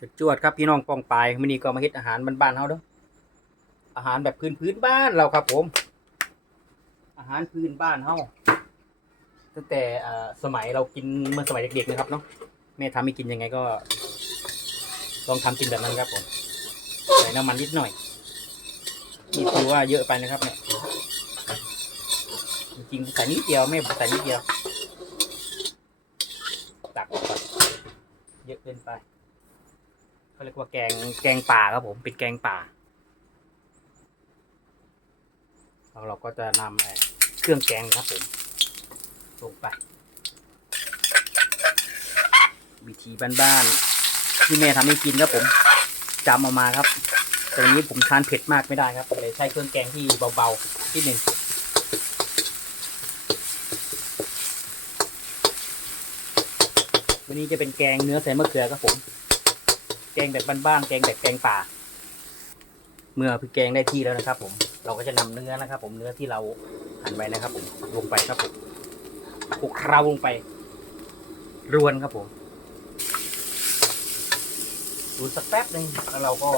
จุดจวดครับพี่น้องปองปลายมื้อนี้ก็มาเฮ็ดอาหารบ้านๆเฮาเด้ออาหารแบบพื้นพื้นบ้านเราครับ ผม อาหารพื้นบ้านเฮาตั้งแต่เอ่อสมัยเรากินเมื่อสมัยเด็กๆนะครับเนาะแม่ทำให้กินยังไงก็ ลองทำกินแบบนั้นครับผมใส่น้ำมันนิดหน่อยนี่ถือว่าเยอะไปนะครับเนี่ยจริงใส่นิดเดียวแม่ใส่นิดเดียวตักออกก่อนเยอะเกินไป เขาเรียกว่าแกงแกงป่าครับผมเป็นแกงป่าแล้วเราก็จะนำเครื่องแกงครับผมลงไปวิธีบ้านๆที่แม่ทำให้กินครับผมจำเออกมาครับตรงนี้ผมทานเผ็ดมากไม่ได้ครับเลยใช้เครื่องแกงที่เบาๆที่หนึ่งวันนี้จะเป็นแกงเนื้อใส่มะเขือครับผม กงแบบบ้านๆแกงแบบแกงป่า เมื่อพริกแกงได้ที่แล้วนะครับ ผม เราก็จะนำเนื้อนะครับ ผมเนื้อที่เราหั่นไว้นะครับ ผมลงไปครับผมคลุกเคล้าลงไป รวนครับผมดูสักแป๊บหนึ่งแล้วเราก็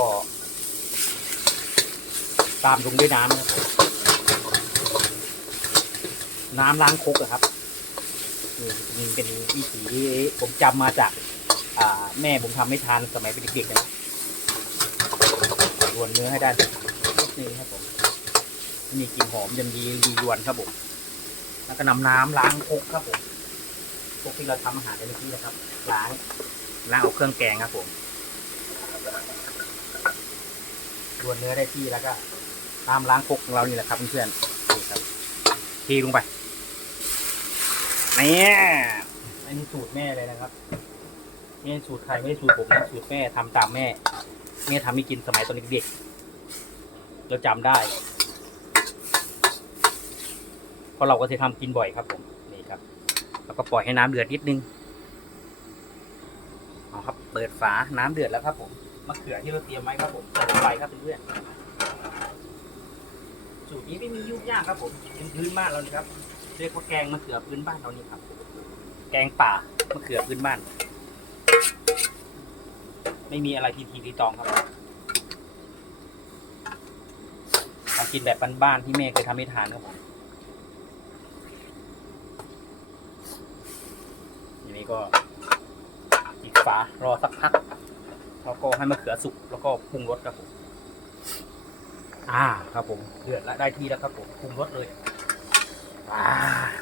ตามลงด้วยน้ำนะครับน้ำล้างครกอะครับนี่เป็นวิถีผมจำมาจาก แม่ผมทำให้ทานสมัยเป็นเด็กๆนะรวนเนื้อให้ได้นิดนึงครับผมมีกลิ่นหอมยันดีดีรวนครับผมแล้วก็นำน้ำล้างคกครับผมพวกที่เราทำอาหารในเมื่อกี้นะครับ ล้างล้างเอาเครื่องแกงครับผมรวนเนื้อได้ที่แล้วก็น้ำล้างคกของเรานี่แหละครับเพื่อนๆนี่ครับทีลงไปนี่อันนี้สูตรแม่เลยนะครับ นี่สูตรใครไม่ใช่สูตรผมนะสูตรแม่ทำตามแม่ แม่ทำให้กินสมัยตอนเด็กๆเราจำได้ เพราะเราก็จะทำกินบ่อยครับผมนี่ครับ แล้วก็ปล่อยให้น้ำเดือดนิดนึงเอาครับ เปิดฝาน้ำเดือดแล้วครับผมมะเขือที่เราเตรียมไว้ครับผมใส่ลงไปครับเพื่อนๆสูตรนี้ไม่มียุ่งยากครับผมเป็นพื้นบ้านเรานี่ครับ เรียกว่าแกงมะเขือพื้นบ้านเรานี่ครับ แกงป่ามะเขือพื้นบ้าน ไม่มีอะไรทีทีทีตองครับทำกินแบบบ้านๆที่แม่เคยทำให้ทานครับผมทีนี้ก็ปิดฝารอสักพัก แล้วก็ให้มะเขือสุกแล้วก็ปรุงรสครับผมอ่าครับผมเดือดแล้วได้ที่แล้วครับผมปรุงรสเลยอ่า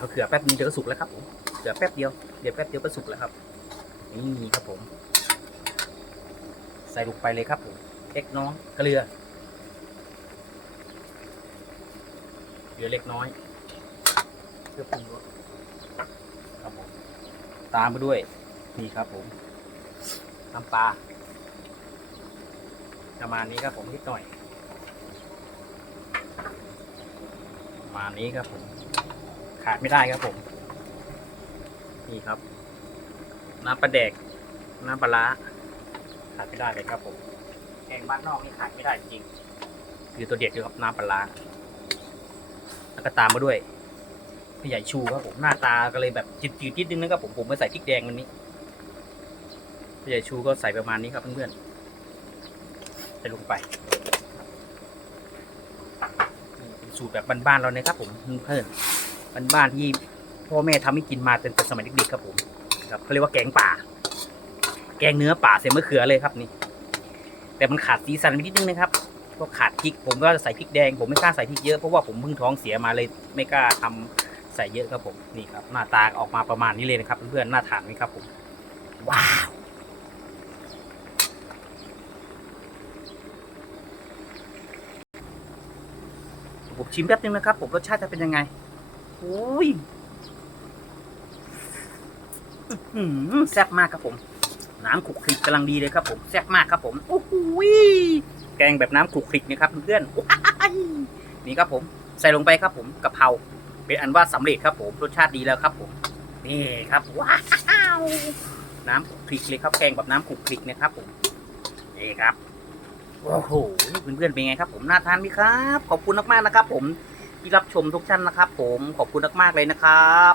มะเขือแป๊บนึงเดี๋ยวก็สุกแล้วครับผมเขือแป๊บเดียวเดี๋ยวแป๊บเดียวก็สุกแล้วครับนี่ครับผม ส่ลงไปเลยครับผมเล็กน้อยเกลือเกลือเล็กน้อยเพื่อปรุงรสครับผมตามไปด้วยนี่ครับผมน้ำปลาประมาณนี้ครับผมนิดหน่อยประมาณนี้ครับผม ขาดไม่ได้ครับผม นี่ครับ น้ำปลาแดกน้ำปลาร้า ขาดไม่ได้เลยครับผมแกงบ้านนอกนี่ขาดไม่ได้จริง คือตัวเด็ดคือครับน้ำปลาร้าแล้วก็ตามมาด้วยพี่ใหญ่ชูครับผมหน้าตาก็เลยแบบจืดๆนิดนึงนะครับผมผมไม่ใส่พริกแดงวันนี้พี่ใหญ่ชูก็ใส่ประมาณนี้ครับเพื่อนๆใส่ลงไปนี่เป็นสูตรแบบบ้านๆเราเนี่ยครับผมเพื่อนบ้านๆที่พ่อแม่ทำให้กินมาตั้งแต่สมัยเด็กๆครับผมครับเขาเรียกว่าแกงป่า แกงเนื้อป่าใส่มะเขือเลยครับนี่ แต่มันขาดสีสันไปนิดนึงนะครับก็ขาดพริก ผมก็ใส่พริกแดง ผมไม่กล้าใส่พริกเยอะเพราะว่าผมเพิ่งท้องเสียมาเลยไม่กล้าทำใส่เยอะครับผมนี่ครับ หน้าตาออกมาประมาณนี้เลยนะครับเพื่อนๆหน้าทานไหมครับผมว้าวผมชิมแป๊บนึงนะครับ ผมรสชาติจะเป็นยังไงโอ้ยแซ่บมากครับผม น้ำขลุกคลิกกำลังดีเลยครับผมแซ่บมากครับผมโอ้โหแกงแบบน้ำขลุกคลิกนะครับเพื่อนๆนี่ครับผมใส่ลงไปครับผมกะเพราเป็นอันว่าสำเร็จครับผมรสชาติดีแล้วครับผมนี่ครับว้าวน้ำขลุกคลิกเลยครับแกงแบบน้ำขลุกคลิกนะครับผมนี่ครับโอ้โหเพื่อนๆเป็นไงครับผมน่าทานไหมครับ ขอบคุณมากๆนะครับ ผมที่รับชมทุกท่านนะครับ ผมขอบคุณมากๆเลยนะครับ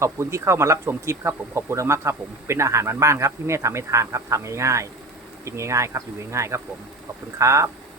ขอบคุณที่เข้ามารับชมคลิปครับผมขอบคุณมากครับผมเป็นอาหารบ้านๆครับที่แม่ทำให้ทานครับทำง่ายๆกินง่ายๆครับอยู่ง่ายๆครับผมขอบคุณครับ